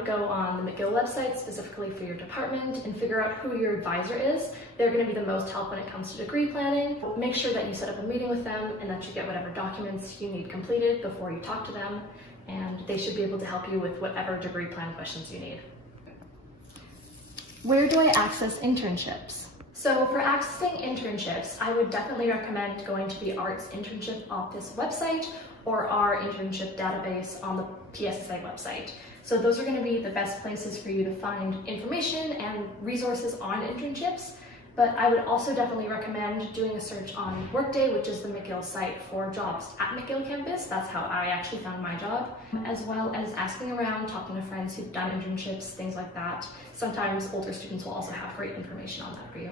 would go on the McGill website specifically for your department and figure out who your advisor is. They're going to be the most help when it comes to degree planning. Make sure that you set up a meeting with them and that you get whatever documents you need completed before you talk to them, and they should be able to help you with whatever degree plan questions you need. Where do I access internships? So for accessing internships, I would definitely recommend going to the Arts Internship Office website or our internship database on the PSSA website. So those are going to be the best places for you to find information and resources on internships. But I would also definitely recommend doing a search on Workday, which is the McGill site for jobs at McGill campus. That's how I actually found my job, as well as asking around, talking to friends who've done internships, things like that. Sometimes older students will also have great information on that for you.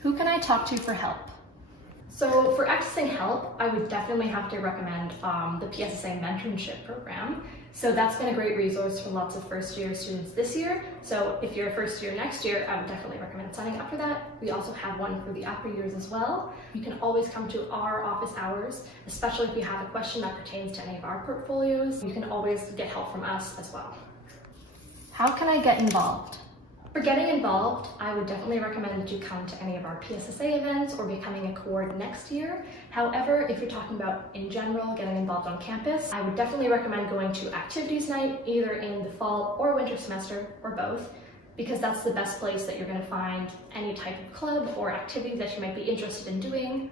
Who can I talk to for help? So for accessing help, I would definitely have to recommend the PSSA mentorship program. So that's been a great resource for lots of first-year students this year. So if you're a first year next year, I would definitely recommend signing up for that. We also have one for the upper years as well. You can always come to our office hours, especially if you have a question that pertains to any of our portfolios. You can always get help from us as well. How can I get involved? For getting involved, I would definitely recommend that you come to any of our PSSA events or becoming a coord next year. However, if you're talking about in general getting involved on campus, I would definitely recommend going to activities night either in the fall or winter semester or both, because that's the best place that you're going to find any type of club or activity that you might be interested in doing.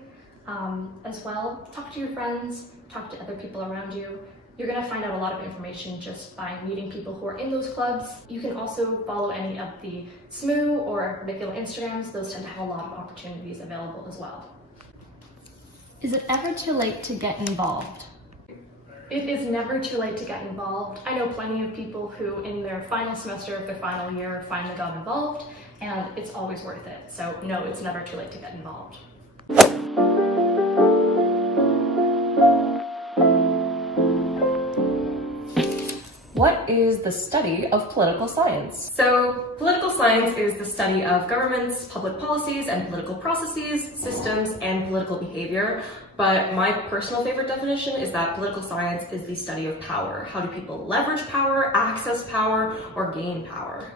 As well, talk to your friends, talk to other people around you. You're going to find out a lot of information just by meeting people who are in those clubs. You can also follow any of the SMU or McGill Instagrams. Those tend to have a lot of opportunities available as well. Is it ever too late to get involved? It is never too late to get involved. I know plenty of people who in their final semester of their final year finally got involved, and it's always worth it. So no, it's never too late to get involved. What is the study of political science? So, political science is the study of governments, public policies, and political processes, systems, and political behavior. But my personal favorite definition is that political science is the study of power. How do people leverage power, access power, or gain power?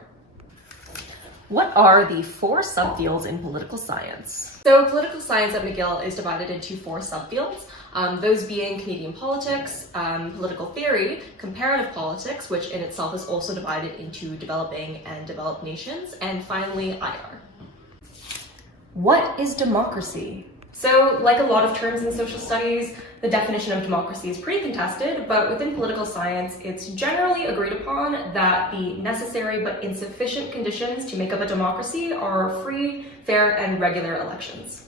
What are the 4 subfields in political science? So political science at McGill is divided into 4 subfields, those being Canadian politics, political theory, comparative politics, which in itself is also divided into developing and developed nations, and finally IR. What is democracy? So, like a lot of terms in social studies, the definition of democracy is pretty contested, but within political science, it's generally agreed upon that the necessary but insufficient conditions to make up a democracy are free, fair, and regular elections.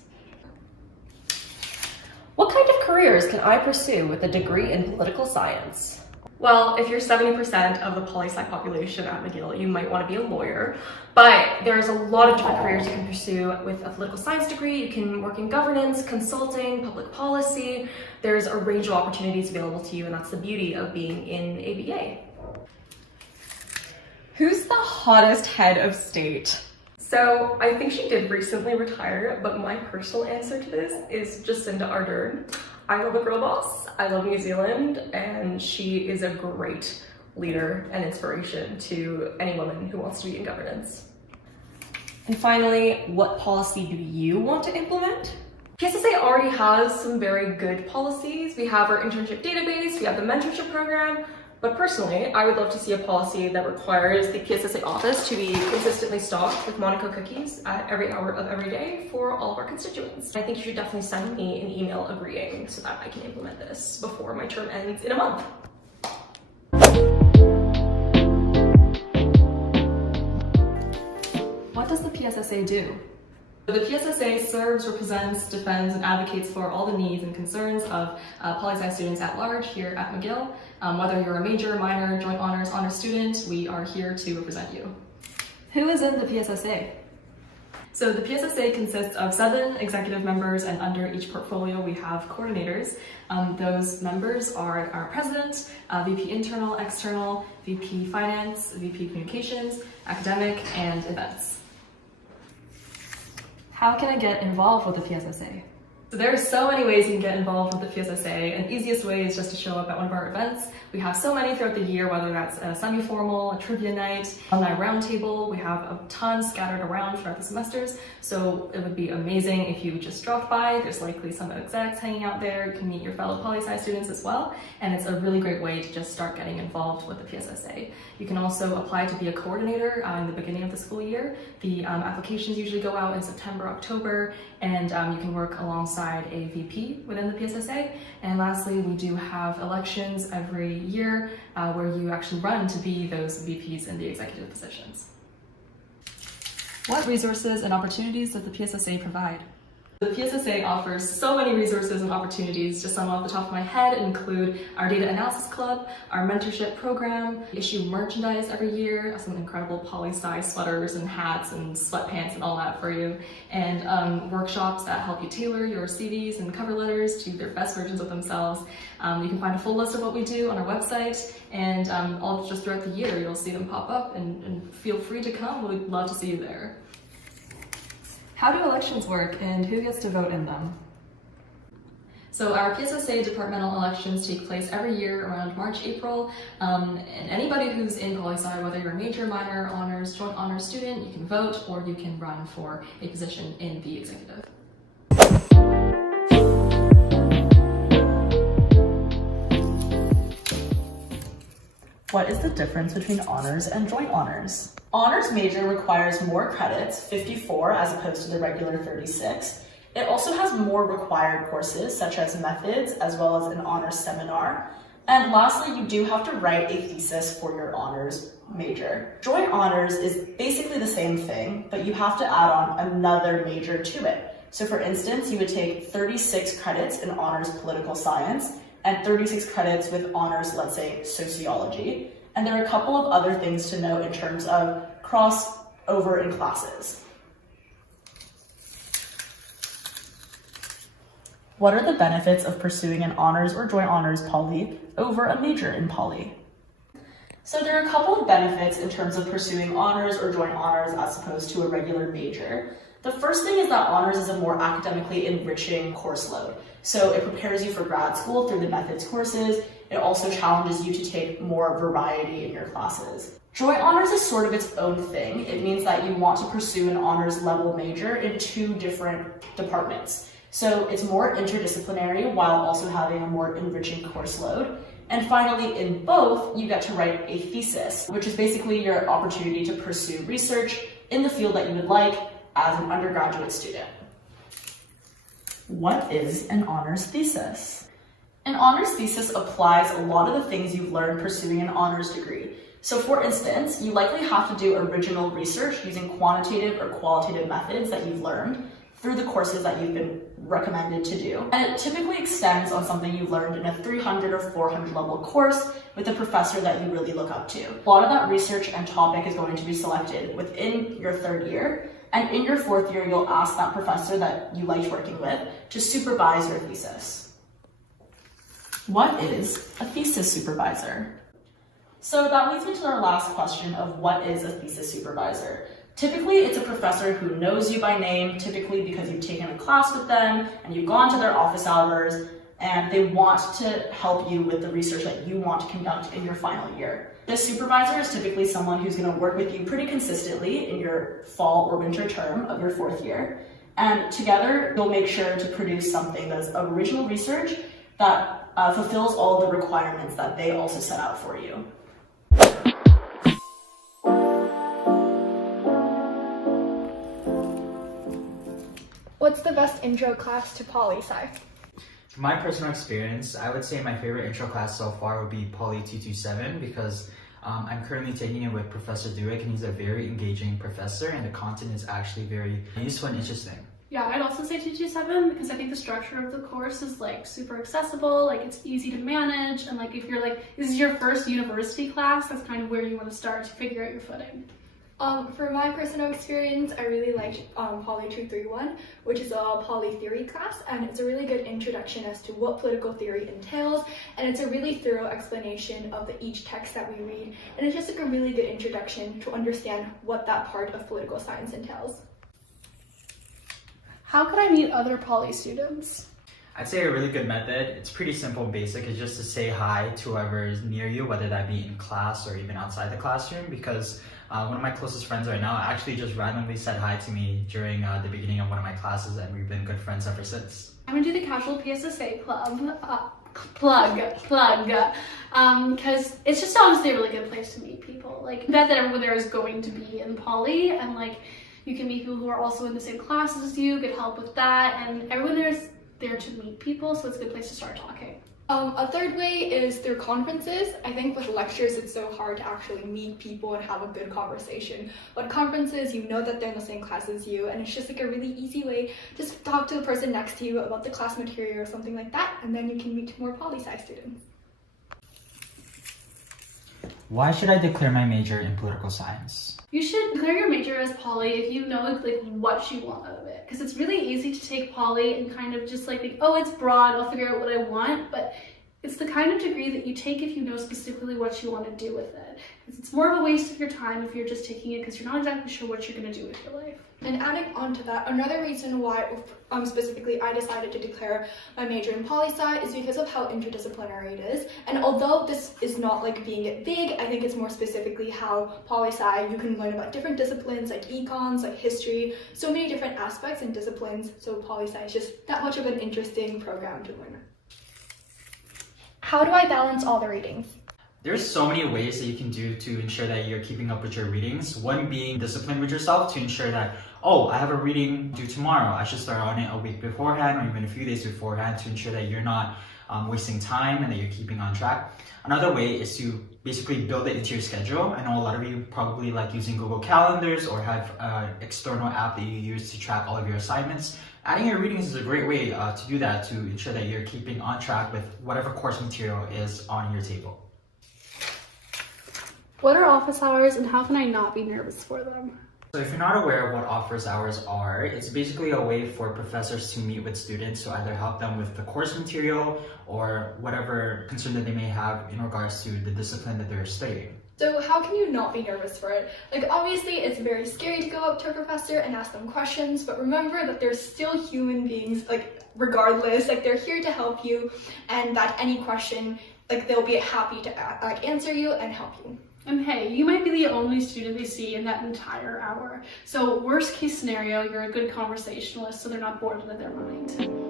What kind of careers can I pursue with a degree in political science? Well, if you're 70% of the poli-sci population at McGill, you might want to be a lawyer, but there's a lot of different careers you can pursue with a political science degree. You can work in governance, consulting, public policy. There's a range of opportunities available to you, and that's the beauty of being in ABA. Who's the hottest head of state? So I think she did recently retire, but my personal answer to this is Jessana Ardern. I love a girl boss, I love New Zealand, and she is a great leader and inspiration to any woman who wants to be in governance. And finally, what policy do you want to implement? PSSA already has some very good policies. We have our internship database, we have the mentorship program, but personally, I would love to see a policy that requires the PSSA office to be consistently stocked with Monaco cookies at every hour of every day for all of our constituents. I think you should definitely send me an email agreeing so that I can implement this before my term ends in a month. What does the PSSA do? The PSSA serves, represents, defends, and advocates for all the needs and concerns of poli-sci students at large here at McGill. Whether you're a major, minor, joint honors, honor student, we are here to represent you. Who is in the PSSA? So the PSSA consists of 7 executive members, and under each portfolio we have coordinators. Those members are our president, VP internal, external, VP finance, VP communications, academic, and events. How can I get involved with the PSSA? So there are so many ways you can get involved with the PSSA, and the easiest way is just to show up at one of our events. We have so many throughout the year, whether that's a semi-formal, a trivia night, alumni roundtable. We have a ton scattered around throughout the semesters, so it would be amazing if you just dropped by. There's likely some execs hanging out there. You can meet your fellow poli-sci students as well, and it's a really great way to just start getting involved with the PSSA. You can also apply to be a coordinator in the beginning of the school year. The applications usually go out in September, October, and you can work alongside a VP within the PSSA. And lastly, we do have elections every year where you actually run to be those VPs in the executive positions. What resources and opportunities does the PSSA provide? The PSSA offers so many resources and opportunities. Just some off the top of my head include our data analysis club, our mentorship program, we issue merchandise every year, some incredible poli-sci sweaters and hats and sweatpants and all that for you, and workshops that help you tailor your CVs and cover letters to their best versions of themselves. You can find a full list of what we do on our website, and all just throughout the year you'll see them pop up, and feel free to come. We'd love to see you there. How do elections work, and who gets to vote in them? So our PSSA departmental elections take place every year around March, April, and anybody who's in poli-sci, whether you're a major, minor, honors, joint honors student, you can vote or you can run for a position in the executive. What is the difference between honors and joint honors? Honors major requires more credits, 54 as opposed to the regular 36. It also has more required courses such as methods as well as an honors seminar. And lastly, you do have to write a thesis for your honors major. Joint honors is basically the same thing, but you have to add on another major to it. So for instance, you would take 36 credits in honors political science and 36 credits with honors, let's say, sociology. And there are a couple of other things to note in terms of crossover in classes. What are the benefits of pursuing an honors or joint honors poly over a major in poly? So there are a couple of benefits in terms of pursuing honors or joint honors as opposed to a regular major. The first thing is that honors is a more academically enriching course load. So it prepares you for grad school through the methods courses. It also challenges you to take more variety in your classes. Joint honors is sort of its own thing. It means that you want to pursue an honors level major in 2 different departments. So it's more interdisciplinary while also having a more enriching course load. And finally, in both, you get to write a thesis, which is basically your opportunity to pursue research in the field that you would like as an undergraduate student. What is an honors thesis? An honors thesis applies a lot of the things you've learned pursuing an honors degree. So for instance, you likely have to do original research using quantitative or qualitative methods that you've learned through the courses that you've been recommended to do. And it typically extends on something you've learned in a 300 or 400 level course with a professor that you really look up to. A lot of that research and topic is going to be selected within your 3rd year. And in your 4th year, you'll ask that professor that you liked working with to supervise your thesis. What is a thesis supervisor? So that leads me to our last question of what is a thesis supervisor? Typically, it's a professor who knows you by name, typically because you've taken a class with them and you've gone to their office hours, and they want to help you with the research that you want to conduct in your final year. This supervisor is typically someone who's going to work with you pretty consistently in your fall or winter term of your 4th year. And together, you'll make sure to produce something that's original research that fulfills all the requirements that they also set out for you. What's the best intro class to poli-sci? From my personal experience, I would say my favorite intro class so far would be Poly 227 because I'm currently taking it with Professor Duick, and he's a very engaging professor, and the content is actually very useful and interesting. Yeah, I'd also say 227 because I think the structure of the course is like super accessible, like it's easy to manage, and like if you're like, this is your first university class, that's kind of where you want to start to figure out your footing. For my personal experience, I really liked Poly 231, which is a poly theory class, and it's a really good introduction as to what political theory entails, and it's a really thorough explanation of each text that we read, and it's just like a really good introduction to understand what that part of political science entails. How could I meet other poly students? I'd say a really good method, it's pretty simple and basic, is just to say hi to whoever is near you, whether that be in class or even outside the classroom, because one of my closest friends right now actually just randomly said hi to me during the beginning of one of my classes, and we've been good friends ever since. I'm gonna do the casual PSSA club. Plug, because it's just honestly a really good place to meet people. Like, I bet that everyone there is going to be in poly, and like, you can meet people who are also in the same classes as you, get help with that, and everyone there is there to meet people, so it's a good place to start talking. A third way is through conferences. I think with lectures, it's so hard to actually meet people and have a good conversation. But conferences, you know that they're in the same class as you, and it's just like a really easy way. Just talk to the person next to you about the class material or something like that, and then you can meet more poli-sci students. Why should I declare my major in political science? You should declare your major as poly if you know like what you want out of it, because it's really easy to take poly and kind of just like think, oh, it's broad, I'll figure out what I want, but it's the kind of degree that you take if you know specifically what you want to do with it. It's more of a waste of your time if you're just taking it because you're not exactly sure what you're going to do with your life. And adding on to that, another reason why specifically I decided to declare my major in poli-sci is because of how interdisciplinary it is. And although this is not like being it big, I think it's more specifically how poli-sci you can learn about different disciplines like econs, like history, so many different aspects and disciplines. So poli-sci is just that much of an interesting program to learn. How do I balance all the readings? There's so many ways that you can do to ensure that you're keeping up with your readings. One being discipline with yourself to ensure that, oh, I have a reading due tomorrow. I should start on it a week beforehand or even a few days beforehand to ensure that you're not wasting time and that you're keeping on track. Another way is to basically build it into your schedule. I know a lot of you probably like using Google Calendars or have an external app that you use to track all of your assignments. Adding your readings is a great way to do that, to ensure that you're keeping on track with whatever course material is on your table. What are office hours and how can I not be nervous for them? So if you're not aware of what office hours are, it's basically a way for professors to meet with students to either help them with the course material or whatever concern that they may have in regards to the discipline that they're studying. So how can you not be nervous for it? Like, obviously it's very scary to go up to a professor and ask them questions, but remember that they're still human beings, like regardless, like they're here to help you, and that any question, like they'll be happy to answer you and help you. And hey, you might be the only student they see in that entire hour. So worst case scenario, you're a good conversationalist so they're not bored out of their mind.